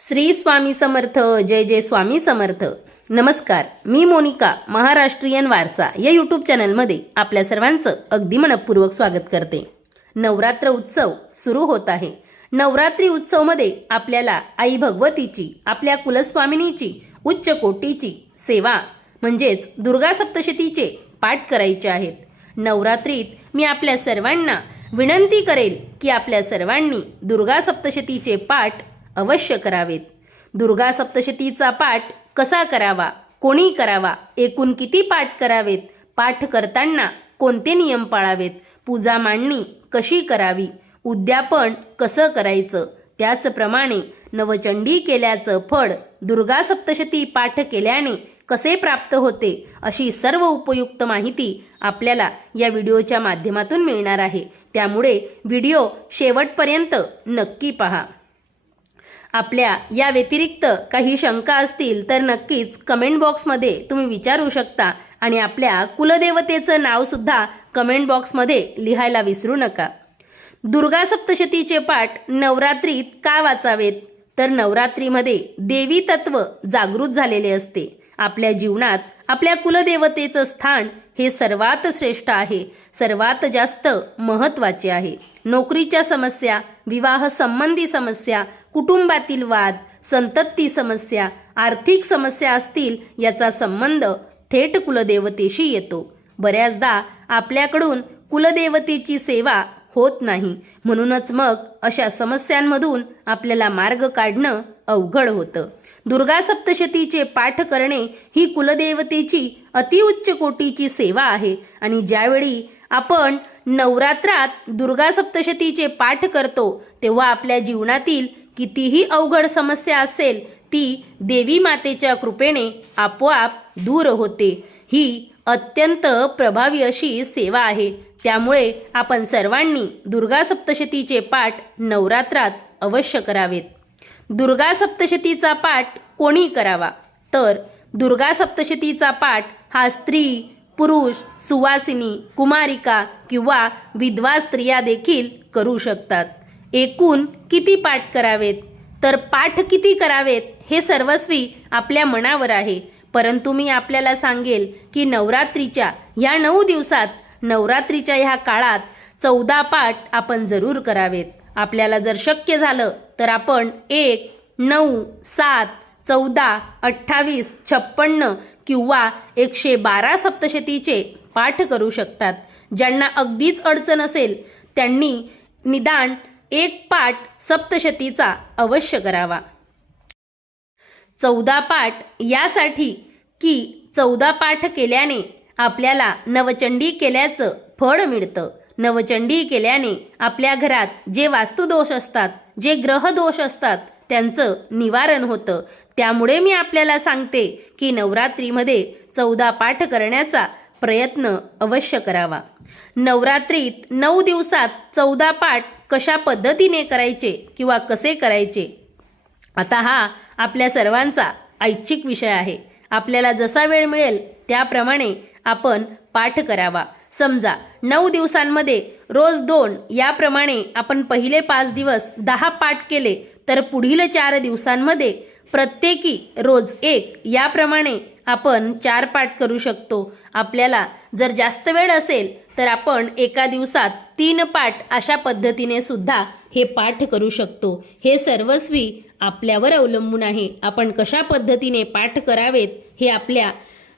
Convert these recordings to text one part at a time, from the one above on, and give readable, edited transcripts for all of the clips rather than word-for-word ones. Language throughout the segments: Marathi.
श्री स्वामी समर्थ. जय जय स्वामी समर्थ. नमस्कार, मी मोनिका महाराष्ट्रीयन वारसा या यूट्यूब चॅनलमध्ये आपल्या सर्वांचं अगदी मनपूर्वक स्वागत करते. नवरात्र उत्सव सुरू होत आहे. नवरात्री उत्सवमध्ये आपल्याला आई भगवतीची, आपल्या कुलस्वामिनीची उच्च कोटीची सेवा म्हणजेच दुर्गा सप्तशतीचे पाठ करायचे आहेत. नवरात्रीत मी आपल्या सर्वांना विनंती करेल की आपल्या सर्वांनी दुर्गा सप्तशतीचे पाठ अवश्य करावेत. दुर्गा सप्तशतीचा पाठ कसा करावा, कोणी करावा, एकूण किती पाठ करावेत, पाठ करताना कोणते नियम पाळावेत, पूजा मांडणी कशी करावी, उद्यापन कसं करायचं, त्याचप्रमाणे नवचंडी केल्याचं फळ दुर्गा सप्तशती पाठ केल्याने कसे प्राप्त होते, अशी सर्व उपयुक्त माहिती आपल्याला या व्हिडिओच्या माध्यमातून मिळणार आहे. त्यामुळे व्हिडिओ शेवटपर्यंत नक्की पहा. आपल्या या व्यतिरिक्त काही शंका असतील तर नक्कीच कमेंट बॉक्समध्ये तुम्ही विचारू शकता आणि आपल्या कुलदेवतेचं नाव सुद्धा कमेंट बॉक्समध्ये लिहायला विसरू नका. दुर्गा सप्तशतीचे पाठ नवरात्रीत का वाचावेत, तर नवरात्रीमध्ये देवी तत्व जागृत झालेले असते. आपल्या जीवनात आपल्या कुलदेवतेचं स्थान हे सर्वात श्रेष्ठ आहे, सर्वात जास्त महत्त्वाचे आहे. नोकरीच्या समस्या, विवाह संबंधी समस्या, कुटुंबातील वाद, संतती समस्या, आर्थिक समस्या असतील, याचा संबंध थेट कुलदेवतेशी येतो. बऱ्याचदा आपल्याकडून कुलदेवतेची सेवा होत नाही, म्हणूनच मग अशा समस्यांमधून आपल्याला मार्ग काढणं अवघड होतं. दुर्गा सप्तशतीचे पाठ करणे ही कुलदेवतेची अतिउच्च कोटीची सेवा आहे आणि ज्यावेळी आपण नवरात्रात दुर्गा सप्तशतीचे पाठ करतो तेव्हा आपल्या जीवनातील कितीही अवघड समस्या असेल ती देवी मातेच्या कृपेने आपोआप दूर होते. ही अत्यंत प्रभावी अशी सेवा आहे. त्यामुळे आपण सर्वांनी दुर्गा सप्तशतीचे पाठ नवरात्रात अवश्य करावेत. दुर्गा सप्तशतीचा पाठ कोणी करावा, तर दुर्गा सप्तशतीचा पाठ हा स्त्री, पुरुष, सुवासिनी, कुमारिका किंवा विधवा स्त्रिया देखील करू शकतात. एकूण किती पाठ करावेत, तर पाठ किती करावेत हे सर्वस्वी आपल्या मनावर आहे. परंतु मी आपल्याला सांगेल की नवरात्रीच्या ह्या 9 दिवसात, नवरात्रीच्या ह्या काळात 14 पाठ आपण जरूर करावेत. आपल्याला जर शक्य झालं तर आपण 1, 9, 7, 14, 28, 56 किंवा 112 सप्तशतीचे पाठ करू शकतात. ज्यांना अगदीच अडचण असेल त्यांनी निदान 1 पाठ सप्तशतीचा अवश्य करावा. 14 पाठ यासाठी की 14 पाठ केल्याने आपल्याला नवचंडी केल्याचं फळ मिळतं. नवचंडी केल्याने आपल्या घरात जे वास्तुदोष असतात, जे ग्रहदोष असतात, त्यांचं निवारण होतं. त्यामुळे मी आपल्याला सांगते की नवरात्रीमध्ये 14 पाठ करण्याचा प्रयत्न अवश्य करावा. नवरात्रीत 9 दिवसात 14 पाठ कशा पद्धतीने करायचे किंवा कसे करायचे, आता हा आपल्या सर्वांचा ऐच्छिक विषय आहे. आपल्याला जसा वेळ मिळेल त्याप्रमाणे आपण पाठ करावा. समजा 9 दिवसांमध्ये रोज 2 याप्रमाणे आपण पहिले 5 दिवस 10 पाठ केले तर पुढील 4 दिवसांमध्ये प्रत्येकी रोज 1 याप्रमाणे आपण 4 पाठ करू शकतो. आपल्याला जर जास्त वेळ असेल तर आपण एका दिवसात 3 पाठ अशा पद्धतीने सुद्धा हे पाठ करू शकतो. हे सर्वस्वी आपल्यावर अवलंबून आहे. आपण कशा पद्धतीने पाठ करावेत हे आपल्या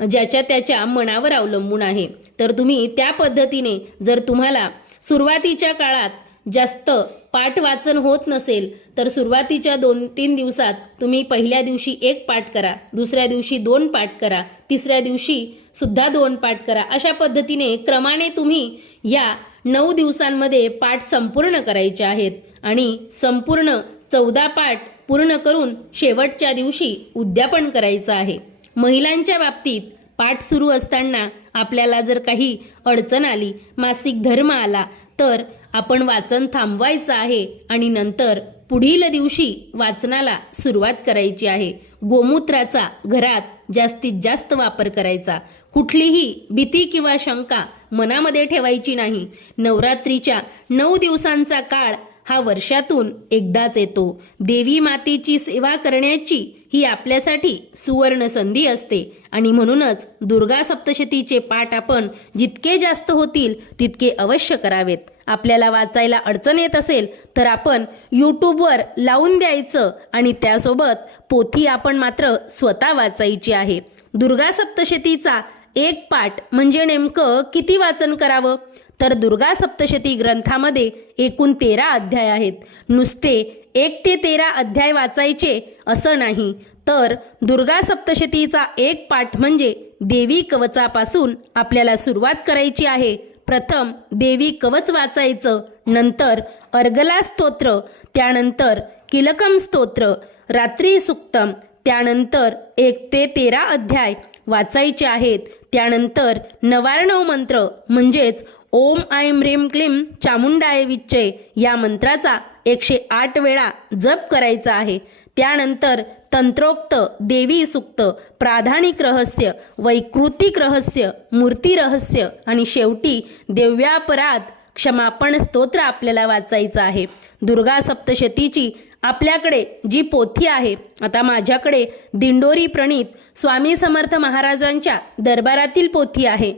ज्याच्या त्याच्या मनावर अवलंबून आहे. तर तुम्ही त्या पद्धतीने, जर तुम्हाला सुरुवातीच्या काळात जास्त पाठ वाचन होत नसेल तर सुरुवातीच्या 2-3 दिवसात तुम्ही पहिल्या दिवशी 1 पाठ करा, दुसऱ्या दिवशी 2 पाठ करा, तिसऱ्या दिवशी सुद्धा 2 पाठ करा. अशा पद्धतीने क्रमाने तुम्ही या 9 दिवसांमध्ये पाठ संपूर्ण करायचे आहेत आणि संपूर्ण 14 पाठ पूर्ण करून शेवटच्या दिवशी उद्यापन करायचं आहे. महिलांच्या बाबतीत पाठ सुरू असताना आपल्याला जर काही अडचण आली, मासिक धर्म आला, तर आपण वाचन थांबवायचं आहे आणि नंतर पुढील दिवशी वाचनाला सुरुवात करायची आहे. गोमूत्राचा घरात जास्तीत जास्त वापर करायचा. कुठलीही भीती किंवा शंका मनामध्ये ठेवायची नाही. नवरात्रीच्या 9 दिवसांचा काळ हा वर्षातून एकदाच येतो. देवी मातेची सेवा करण्याची ही आपल्यासाठी सुवर्ण संधी असते आणि म्हणूनच दुर्गा सप्तशतीचे पाठ आपण जितके जास्त होतील तितके अवश्य करावेत. आपल्याला वाचायला अडचण येत असेल तर आपण यूट्यूबवर लावून द्यायचं आणि त्यासोबत पोथी आपण मात्र स्वतः वाचायची आहे. दुर्गा सप्तशतीचा एक पाठ म्हणजे नेमकं किती वाचन करावं? तर दुर्गा सप्तशती ग्रंथामध्ये एकूण 13 अध्याय आहेत. नुसते 1 ते 13 अध्याय वाचायचे असं नाही, तर दुर्गा सप्तशतीचा एक पाठ म्हणजे देवी कवचापासून आपल्याला सुरुवात करायची आहे. प्रथम देवी कवच वाचायचं, नंतर अर्गला स्तोत्र, त्यानंतर किलकम स्तोत्र, रात्री सुक्तम, त्यानंतर 1 ते 13 अध्याय वाचायचे आहेत. त्यानंतर नवार्णव मंत्र म्हणजेच ओम ऐं ह्रीं क्लीं चामुंडाय विच्चे या मंत्राचा 108 वेळा जप करायचा आहे. त्यानंतर तंत्रोक्त देवी सुक्त, प्राधानिक रहस्य, वैकृतिक रहस्य, मूर्ती रहस्य आणि शेवटी दिव्यापराध क्षमापण स्तोत्र आपल्याला वाचायचं आहे. दुर्गा सप्तशतीची आपल्याकडे जी पोथी आहे, आता माझ्याकडे दिंडोरी प्रणीत स्वामी समर्थ महाराजांच्या दरबारातील पोथी आहे.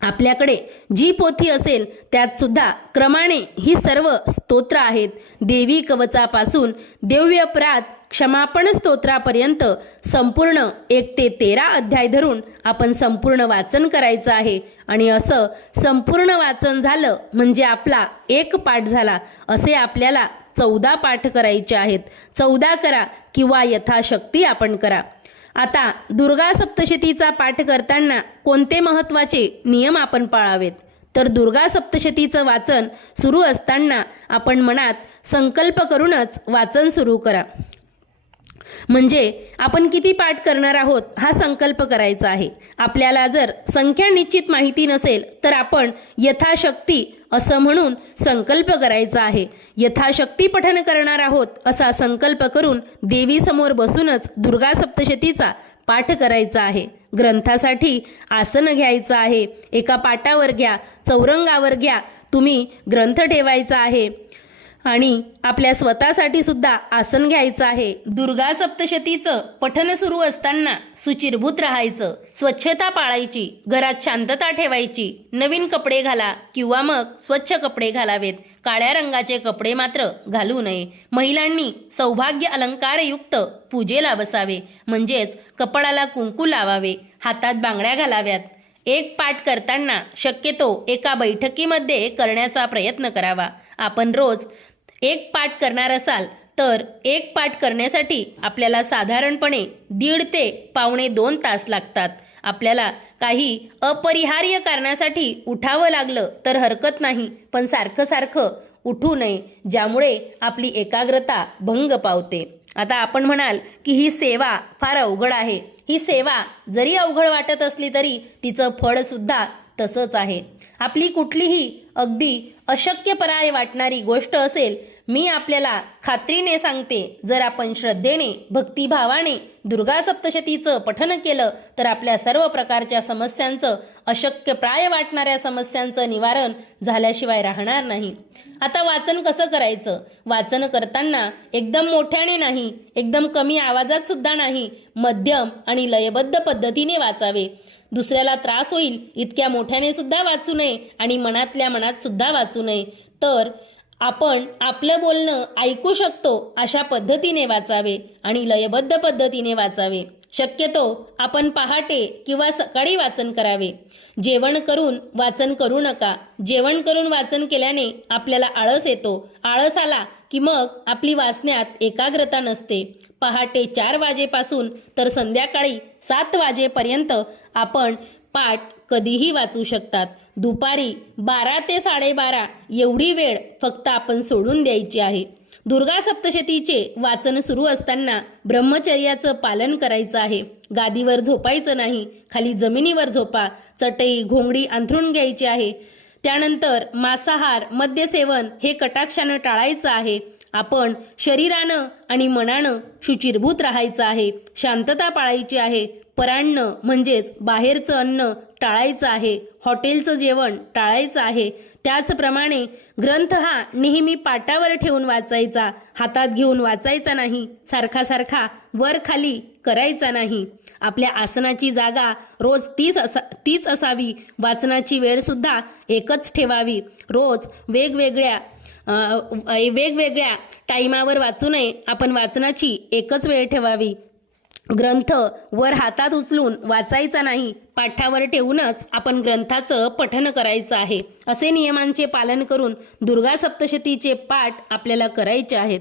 आपल्याकडे जी पोथी असेल त्यात सुद्धा क्रमाने ही सर्व स्तोत्र आहेत. देवी कवचापासून दिव्यपराध क्षमापण स्तोत्रापर्यंत संपूर्ण 1 ते 13 अध्याय धरून आपण संपूर्ण वाचन करायचं आहे. आणि असं संपूर्ण वाचन झालं म्हणजे आपला एक पाठ झाला. असे आपल्याला 14 पाठ करायचे आहेत. 14 करा किंवा यथाशक्ती आपण करा. आता दुर्गा सप्तशतीचा पाठ करताना कोणते महत्त्वाचे नियम आपण पाळावेत? तर दुर्गा सप्तशतीचं वाचन सुरू असताना आपण मनात संकल्प करूनच वाचन सुरू करा. म्हणजे आपण किती पाठ करणार आहोत हा संकल्प करायचा आहे. आपल्याला जर संख्या निश्चित माहिती नसेल तर आपण यथाशक्ती असं म्हणून संकल्प करायचा आहे. यथाशक्ती पठन करणार आहोत असा संकल्प करून देवीसमोर बसूनच दुर्गा सप्तशतीचा पाठ करायचा आहे. ग्रंथासाठी आसन घ्यायचं आहे. एका पाटावर घ्या, चौरंगावर घ्या, तुम्ही ग्रंथ ठेवायचा आहे आणि आपल्या स्वतःसाठी सुद्धा आसन घ्यायचं आहे. दुर्गा सप्तशतीचं पठन सुरू असताना सुचिरभूत राहायचं, स्वच्छता पाळायची, घरात शांतता ठेवायची, नवीन कपडे घाला किंवा मग स्वच्छ कपडे घालावेत. काळ्या रंगाचे कपडे मात्र घालू नये. महिलांनी सौभाग्य अलंकारयुक्त पूजेला बसावे, म्हणजेच कपाळाला कुंकू लावावे, हातात बांगड्या घालाव्यात. एक पाठ करताना शक्यतो एका बैठकीमध्ये करण्याचा प्रयत्न करावा. आपण रोज एक पाठ करणार असाल तर एक पाठ करण्यासाठी आपल्याला साधारणपणे 1.5 ते पावणे 2 तास लागतात. आपल्याला काही अपरिहार्य कारणासाठी उठावं लागलं तर हरकत नाही, पण सारखं सारखं उठू नये, ज्यामुळे आपली एकाग्रता भंग पावते. आता आपण म्हणाल की ही सेवा फार अवघड आहे. ही सेवा जरी अवघड वाटत असली तरी तिचं फळ सुद्धा तसंच आहे. आपली कुठलीही अगदी अशक्यपराय वाटणारी गोष्ट असेल, मी आपल्याला खात्रीने सांगते, जर आपण श्रद्धेने भक्तिभावाने दुर्गा सप्तशतीचं पठन केलं तर आपल्या सर्व प्रकारच्या समस्यांचं, अशक्यप्राय वाटणाऱ्या समस्यांचं निवारण झाल्याशिवाय राहणार नाही. आता वाचन कसं करायचं? वाचन करताना एकदम मोठ्याने नाही, एकदम कमी आवाजात सुद्धा नाही, मध्यम आणि लयबद्ध पद्धतीने वाचावे. दुसऱ्याला त्रास होईल इतक्या मोठ्याने सुद्धा वाचू नये आणि मनातल्या मनात सुद्धा वाचू नये. तर आपण आपलं बोलणं ऐकू शकतो अशा पद्धतीने वाचावे आणि लयबद्ध पद्धतीने वाचावे. शक्यतो आपण पहाटे किंवा सकाळी वाचन करावे. जेवण करून वाचन करू नका. जेवण करून वाचन केल्याने आपल्याला आळस येतो. आळस आला की मग आपली वाचण्यात एकाग्रता नसते. पहाटे 4 वाजेपासून तर संध्याकाळी 7 वाजेपर्यंत आपण पाठ कधीही वाचू शकतात. दुपारी 12 ते 12:30 एवढी वेळ फक्त आपण सोडून द्यायची आहे. दुर्गा सप्तशतीचे वाचन सुरू असताना ब्रह्मचर्याचं पालन करायचं आहे. गादीवर झोपायचं नाही, खाली जमिनीवर झोपा. चटई घोंगडी अंथरून घ्यायची आहे. त्यानंतर मांसाहार, मद्यसेवन हे कटाक्षानं टाळायचं आहे. आपण शरीरानं आणि मनानं शुचिरभूत राहायचं आहे. शांतता पाळायची आहे. परान्न म्हणजेच बाहेरचं अन्न टाळायचं आहे. हॉटेलचं जेवण टाळायचं आहे. त्याचप्रमाणे ग्रंथ हा नेहमी पाटावर ठेवून वाचायचा, हातात घेऊन वाचायचा नाही, सारखा सारखा वर खाली करायचा नाही. आपल्या आसनाची जागा रोज तीच असावी. वाचनाची वेळ सुद्धा एकच ठेवावी. रोज वेगवेगळ्या टाईमावर वाचू नये. आपण वाचनाची एकच वेळ ठेवावी. ग्रंथ वर हातात उचलून वाचायचा नाही, पाठावर ठेवूनच आपण ग्रंथाचं पठण करायचं आहे. असे नियमांचे पालन करून दुर्गा सप्तशतीचे पाठ आपल्याला करायचे आहेत.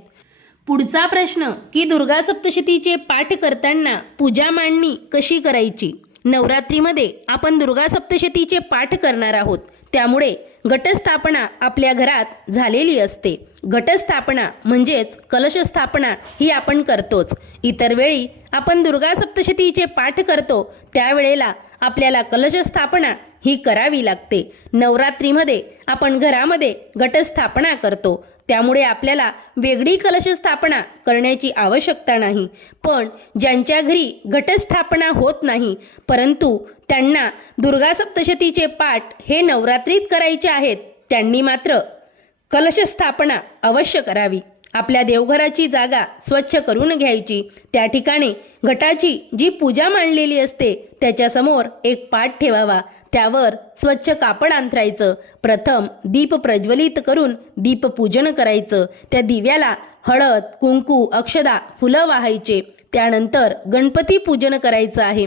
पुढचा प्रश्न की दुर्गा सप्तशतीचे पाठ करताना पूजा मांडणी कशी करायची? नवरात्रीमध्ये आपण दुर्गा सप्तशतीचे पाठ करणार आहोत, त्यामुळे घटस्थापना आपल्या घरात झालेली असते. घटस्थापना म्हणजेच कलशस्थापना ही आपण करतोच. इतर वेळी आपण दुर्गा सप्तशतीचे पाठ करतो, त्यावेळेला आपल्याला कलशस्थापना ही करावी लागते. नवरात्रीमध्ये आपण घरामध्ये घटस्थापना करतो, त्यामुळे आपल्याला वेगळी कलशस्थापना करण्याची आवश्यकता नाही. पण ज्यांच्या घरी घटस्थापना होत नाही, परंतु त्यांना दुर्गा सप्तशतीचे पाठ हे नवरात्रीत करायचे आहेत, त्यांनी मात्र कलशस्थापना अवश्य करावी. आपल्या देवघराची जागा स्वच्छ करून घ्यायची. त्या ठिकाणी घटाची जी पूजा मांडलेली असते त्याच्यासमोर एक पाट ठेवावा. त्यावर स्वच्छ कापड अंथरायचं. प्रथम दीप प्रज्वलित करून दीपपूजन करायचं. त्या दिव्याला हळद, कुंकू, अक्षदा, फुलं वाहायचे. त्यानंतर गणपती पूजन करायचं आहे.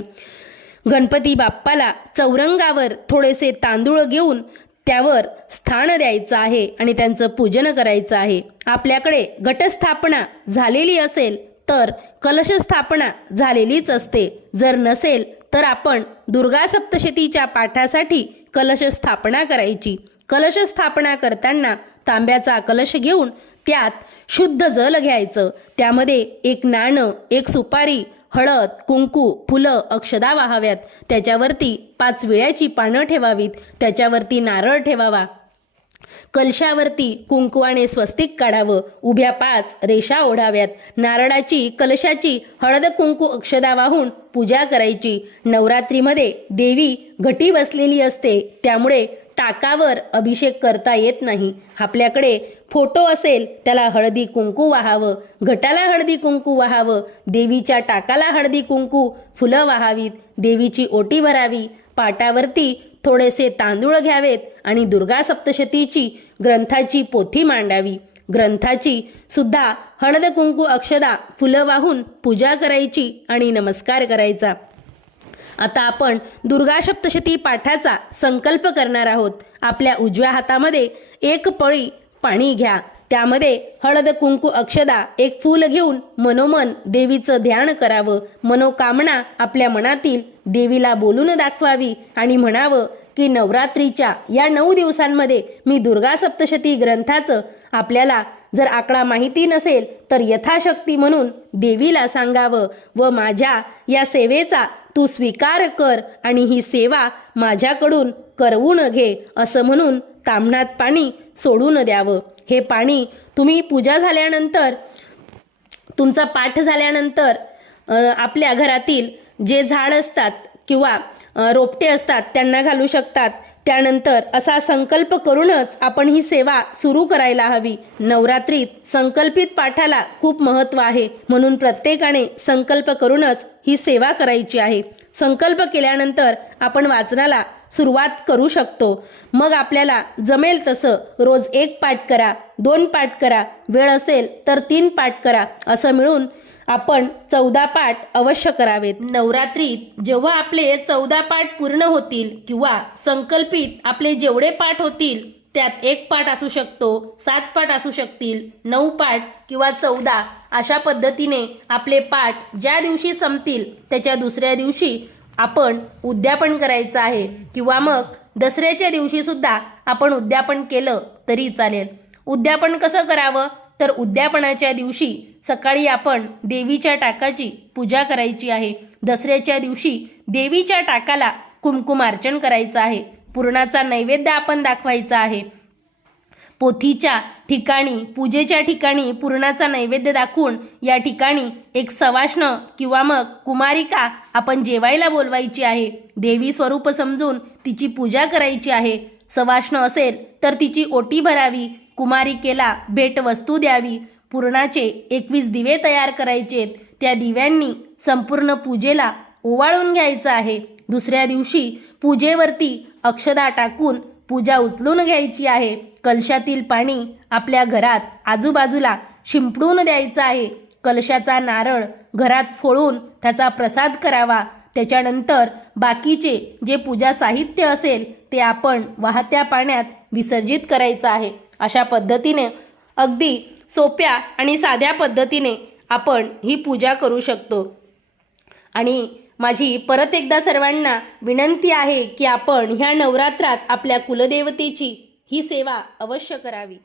गणपती बाप्पाला चौरंगावर थोडेसे तांदूळ घेऊन त्यावर स्थान द्यायचं आहे आणि त्यांचं पूजन करायचं आहे. आपल्याकडे घटस्थापना झालेली असेल तर कलशस्थापना झालेलीच असते. जर नसेल तर आपण दुर्गा सप्तशतीच्या पाठासाठी कलशस्थापना करायची. कलशस्थापना करताना तांब्याचा कलश घेऊन त्यात शुद्ध जल घ्यायचं. त्यामध्ये एक नाणं, एक सुपारी, हळद, कुंकू, फुलं, अक्षदा वाहाव्यात. त्याच्यावरती 5 विड्याची पानं ठेवावीत. त्याच्यावरती नारळ ठेवावा. कलशावरती कुंकवाने स्वस्तिक काढावं. उभ्या 5 रेषा ओढाव्यात. नारळाची, कलशाची हळद, कुंकू, अक्षदा वाहून पूजा करायची. नवरात्रीमध्ये देवी घटी बसलेली असते, त्यामुळे टाकावर अभिषेक करता येत नाही. आपल्याकडे फोटो असेल त्याला हळदी कुंकू वाहावं. घटाला हळदी कुंकू वाहावं. देवीच्या टाकाला हळदी कुंकू, फुलं वाहावीत. देवीची ओटी भरावी. पाटावरती थोडेसे तांदूळ घ्यावेत आणि दुर्गा सप्तशतीची ग्रंथाची पोथी मांडावी. ग्रंथाची सुद्धा हळद, कुंकू, अक्षदा, फुलं वाहून पूजा करायची आणि नमस्कार करायचा. आता आपण दुर्गा सप्तशती पाठाचा संकल्प करणार आहोत. आपल्या उजव्या हातामध्ये एक पळी पाणी घ्या. त्यामध्ये हळद, कुंकू, अक्षदा, एक फूल घेऊन मनोमन देवीचं ध्यान करावं. मनोकामना आपल्या मनातील देवीला बोलून दाखवावी आणि म्हणावं की नवरात्रीच्या या 9 दिवसांमध्ये मी दुर्गा सप्तशती ग्रंथाचं, आपल्याला जर आकडा माहिती नसेल तर यथाशक्ती म्हणून देवीला सांगावं व माझ्या या सेवेचा तू स्वीकार कर आणि ही सेवा माझ्याकडून करवून घे असं म्हणून ताम्हणात पाणी सोडून द्यावं. हे पाणी तुम्ही पूजा झाल्यानंतर, तुमचा पाठ झाल्यानंतर आपल्या घरातील जे झाड असतात किंवा रोपटे असतात त्यांना घालू शकतात. त्यानंतर असा संकल्प करूनच आपण ही सेवा सुरू करायला हवी. नवरात्रीत संकल्पित पाठाला खूप महत्त्व आहे, म्हणून प्रत्येकाने संकल्प करूनच ही सेवा करायची आहे. संकल्प केल्यानंतर आपण वाचनाला सुरुवात करू शकतो. मग आपल्याला जमेल तसं रोज 1 पाठ करा, 2 पाठ करा, वेळ असेल तर 3 पाठ करा. असं मिळून आपण 14 पाठ अवश्य करावेत. नवरात्रीत जेव्हा आपले 14 पाठ पूर्ण होतील किंवा संकल्पित आपले जेवढे पाठ होतील त्यात 1 पाठ असू शकतो, 7 पाठ असू शकतील, 9 पाठ किंवा 14, अशा पद्धतीने आपले पाठ ज्या दिवशी संपतील त्याच्या दुसऱ्या दिवशी आपण उद्यापन करायचं आहे किंवा मग दसऱ्याच्या दिवशी सुद्धा आपण उद्यापन केलं तरी चालेल. उद्यापन कसं करावं तर उद्यापनाच्या दिवशी सकाळी आपण देवीच्या टाकाची पूजा करायची आहे. दसऱ्याच्या दिवशी देवीच्या टाकाला कुंकुमार्चन करायचं आहे. पुरणाचा नैवेद्य आपण दाखवायचा आहे. पोथीच्या ठिकाणी, पूजेच्या ठिकाणी पुरणाचा नैवेद्य दाखवून या ठिकाणी एक सवाष्ण किंवा मग कुमारिका आपण जेवायला बोलवायची आहे. देवी स्वरूप समजून तिची पूजा करायची आहे. सवाष्ण असेल तर तिची ओटी भरावी, कुमारिकेला भेटवस्तू द्यावी, पुरणाचे 21 दिवे तयार करायचेत, त्या दिव्यांनी संपूर्ण पूजेला ओवाळून घ्यायचं आहे. दुसऱ्या दिवशी पूजेवरती अक्षदा टाकून पूजा उचलून घ्यायची आहे. कलशातील पाणी आपल्या घरात आजूबाजूला शिंपडून द्यायचं आहे. कलशाचा नारळ घरात फोडून त्याचा प्रसाद करावा. त्याच्यानंतर बाकीचे जे पूजा साहित्य असेल ते आपण वाहत्या पाण्यात विसर्जित करायचं आहे. अशा पद्धतीने अगदी सोप्या आणि साध्या पद्धतीने आपण ही पूजा करू शकतो. आणि माझी परत एकदा सर्वांना विनंती आहे की आपण ह्या नवरात्रात आपल्या कुलदेवतेची ही सेवा अवश्य करावी.